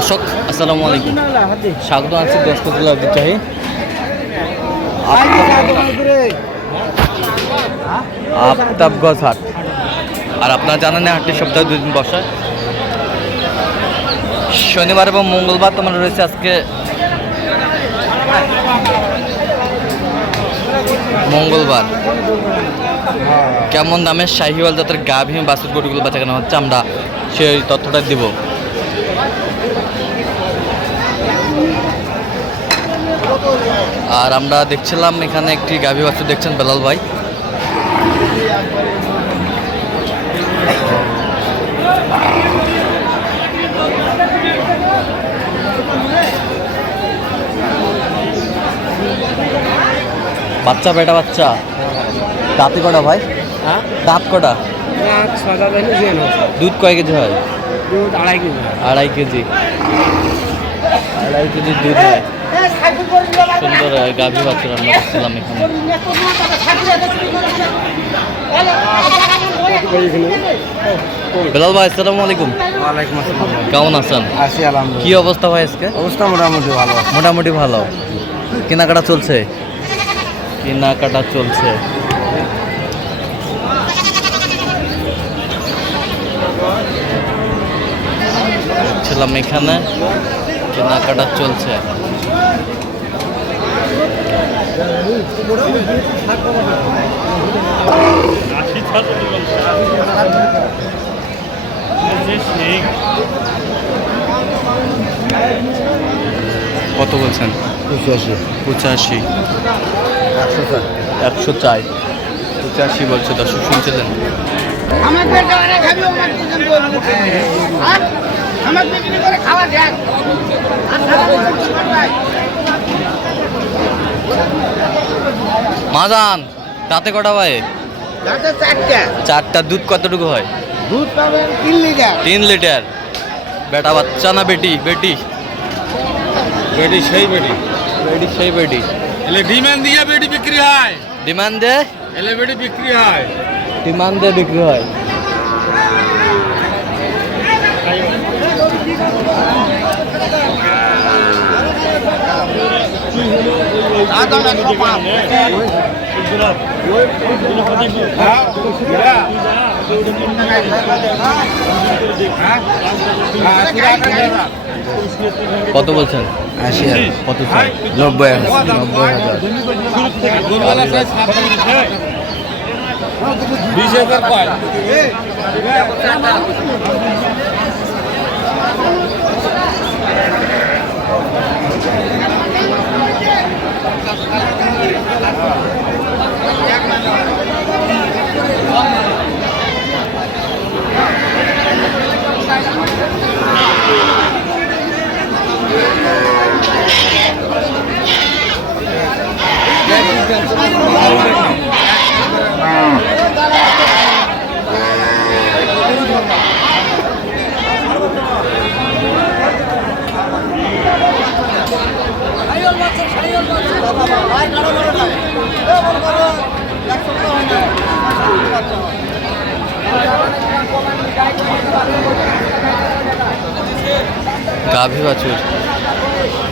দর্শক, আসসালামু আলাইকুম। স্বাগত আছি দর্শকুল্লাহ বিদ্যাহী আফতাবগঞ্জ হাট আর আপনারা জানেন হাটটি সপ্তাহে দুই দিন বসে। শনিবার এবং মঙ্গলবার তোমার রয়েছে আজকে। মঙ্গলবার। কেমন দামে শাহিওয়াল জাতের গাভী বাসুর গরুগুলো বেচা কেনা হচ্ছে, আমরা সেই তথ্যটা দিব। আর আমরা দেখছিলাম এখানে একটি গাভী বাছুর দেখছেন বেলাল ভাই। বাচ্চা বেটা বাচ্চা? দাঁতে কটা ভাই? হ্যাঁ? দাঁত কটা? দুধ কয় কেজি হয়? দুধ আড়াই কেজি। আড়াই কেজি। আড়াই কেজি দুধ হয়। সুন্দর গাভী বাছুর আমরা দেখছিলাম এখানে। বেলাল ভাই আসসালামু আলাইকুম। ওয়ালাইকুম আসসালাম। কেমন আছেন? আছি আলহামদুলিল্লাহ। কি অবস্থা ভাই আজকে? অবস্থা মোটামুটি ভালো। মোটামুটি ভালো। কেনাকাটা চলছে? কেনাকাটা চলছে। ছিলাম এখানে। কেনাকাটা চলছে। কত বলছেন? পঁচাশি। পঁচাশি। একশো চার। একশো চার। পঁচাশি বলছে দর্শক শুনছিলেন? আমার আমার বিক্রি করে খাওয়া দেখ আর সারা বছর তোমার ভাই। মাজান দাঁতে কটা ভাই চারটা। চারটা দুধ কতটুকু হয়? দুধ পাবেন তিন লিটার। তিন লিটার। বেটা বাচ্চা না বেটি? বেটি? বেডি সেই বেটি। বেটি সেই বেটি। এলে ডিমান্ড দিয়ে বেটি বিক্রি হয়। ডিমান্ড দে এলে বেটি বিক্রি হয়। ডিমান্ড দে বিক্রি হয়। দাদা একশো পাঁচ কত বলছেন? আশি কত নব্বই নব্বই হাজার। বিশ হাজার কয় গাভী বাছুর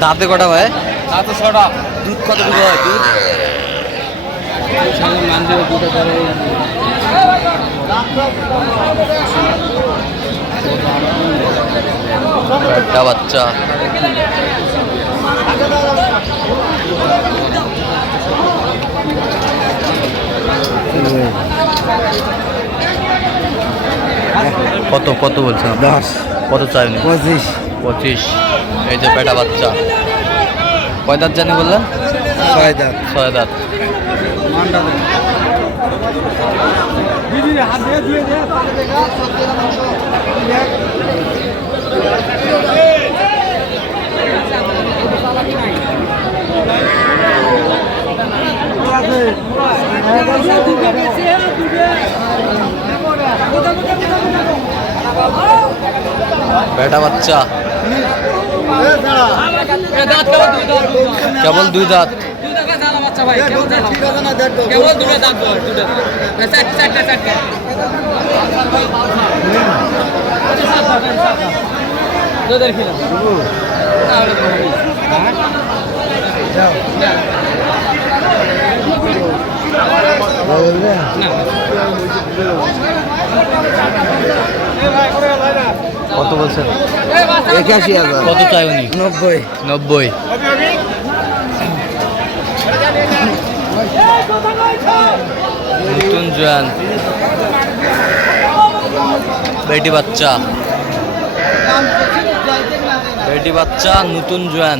দাঁতে কটা ভাই? তাতে ছটা। দুধ কতটুকু হয়? দুধ? একটা বাচ্চা। কত কত বলছেন? দশ। কত চাই উনি? পঁচিশ। পঁচিশ। এই যে বেটা বাচ্চা। কয় দাঁত জানি বললেন? ছয় দাঁত। ছয় দাঁত। বেটা বাচ্চা কেবল দুই দাঁত কেবল কত বলছেন? একাশি হাজার। কত চাই উনি? নব্বই। নব্বই। নতুন জোয়ান। বেটি বাচ্চা। বেটি বাচ্চা নতুন জোয়ান।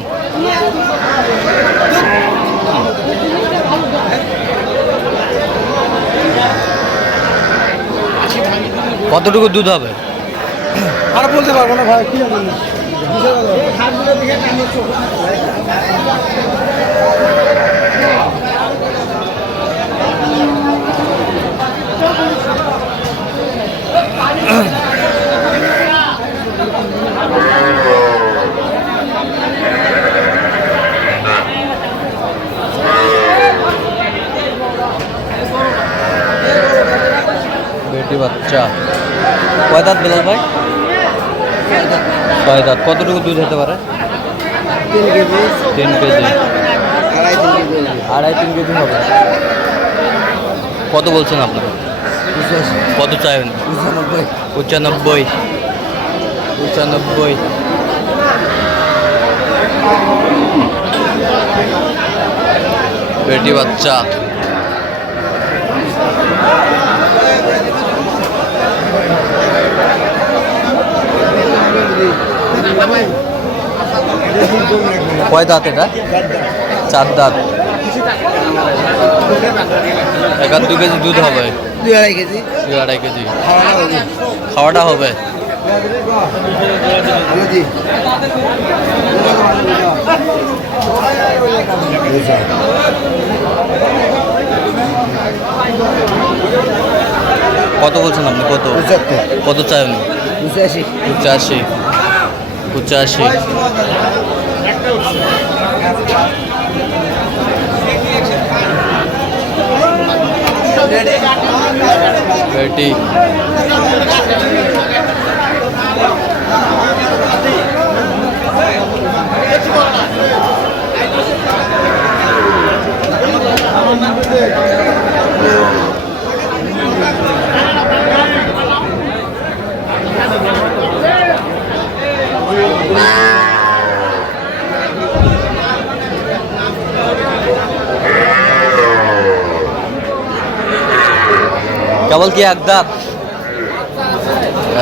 কতটুকু দুধ হবে? আর বলতে পারব না ভাই কি জানি বেটি বাচ্চা। কয় দাঁত বেলাল ভাই? ছয় দাঁত? কতটুকু দুধ হতে পারে? তিন কেজি। তিন কেজি। আড়াই তিন কেজি। হবে। কত বলছেন আপনারা কত চাইবেন? পঁচানব্বই। পঁচানব্বই। পঁচানব্বই। বেটি বাচ্চা। কয় দাঁত এটা? চার দাঁত। একার দু কেজি দুধ হবে। দুই আড়াই কেজি। দুই আড়াই কেজি। খাওয়াটা হবে। কত বলছেন আপনি? কত? কত চাই উনি পঁচাশি। পঁচাশি। পঁচাশি বেটি কেবল কি এক দাঁত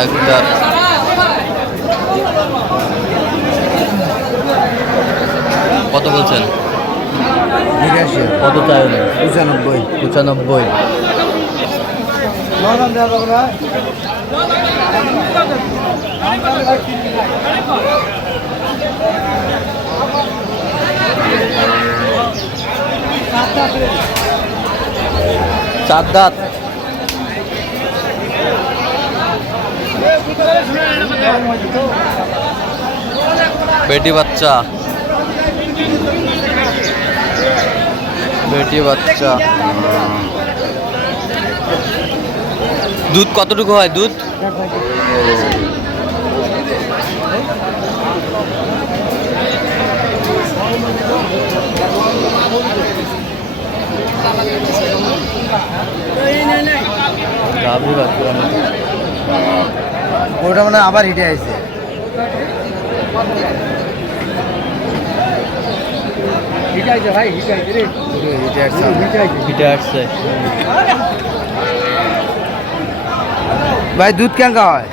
এক দাঁত কত বলছেন? কত চাই? পঁচানব্বই। পঁচানব্বই। চার দাঁত। বেটি বাচ্চা। বেটি বাচ্চা। দুধ কতটুকু হয়? দুধ? গাভী বাচ্চা ওটা মানে আবার হিটে আছে হিটে আছে পিঠে আসছে। ভাই দুধ কেন হয়?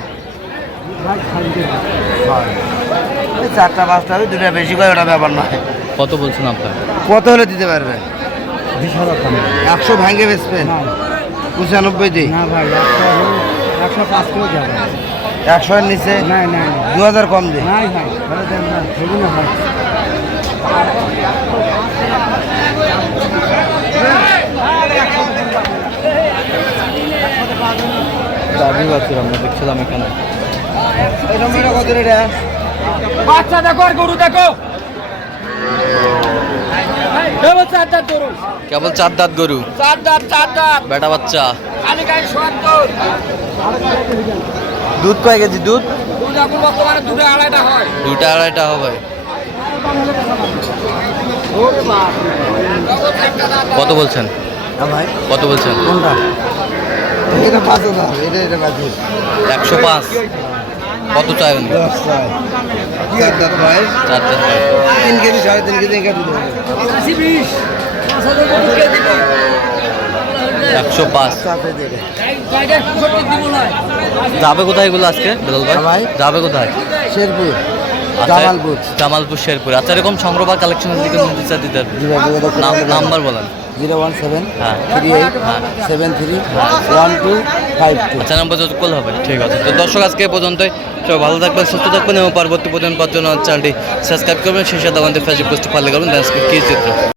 চারটা পাঁচটা হবে দুটা বেশি করে ওটা ব্যাপার নয়। কত বলছেন আপনার? কত হলে দিতে পারবে একশো ভাঙে বেচবেন। পঁচানব্বই দিই না ভাই একশো একশো পাঁচ কিলো যাবে। একশো এর নিচে? না না দু হাজার কম দিই নাই ভাই তাহলে দেন না সেগুলো ভাই গাভী বাচ্চা আমরা দেখছিলাম এখানে। কত রেটা বাচ্চা দেখো আর গরু দেখো। চার দাঁত গরু। কেবল চার দাঁত গরু। চার দাঁত চার দাঁত। বেটা বাচ্চা। দুধ কয় কেজি দুধ? দুটো আড়াইটা হয়। দুটা আড়াইটা হবে। কত বলছেন? হ্যাঁ ভাই। কত বলছেন? এটা এটা এটা একশো পাঁচ। কত চাইবেন তিন কেজি সাড়ে তিন কেজি? একশো পাঁচ। যাবে কোথায় এগুলো আজকে বেলাল ভাই? যাবে কোথায়? শেরপুর আচ্ছা, জামালপুর। জামালপুর শেরপুর। আচ্ছা এরকম সংগ্রহ বা কালেকশনের দিকে নিতে চাই দিতে নাম্বার বলেন। জিরো ওয়ান সেভেন হ্যাঁ। Three eight seven three one two five two. আচ্ছা নাম্বার যোগ করলে হবে ঠিক আছে। তো দর্শক আজকে পর্যন্তই। সবাই ভালো থাকবেন সুস্থ থাকবেন এবং পরবর্তী পর্যন্ত চ্যানেলটি সাবস্ক্রাইব করবেন। সেই সাথে আমাদের ফেসবুক পোস্টে ফলো করবেন। কী চিত্র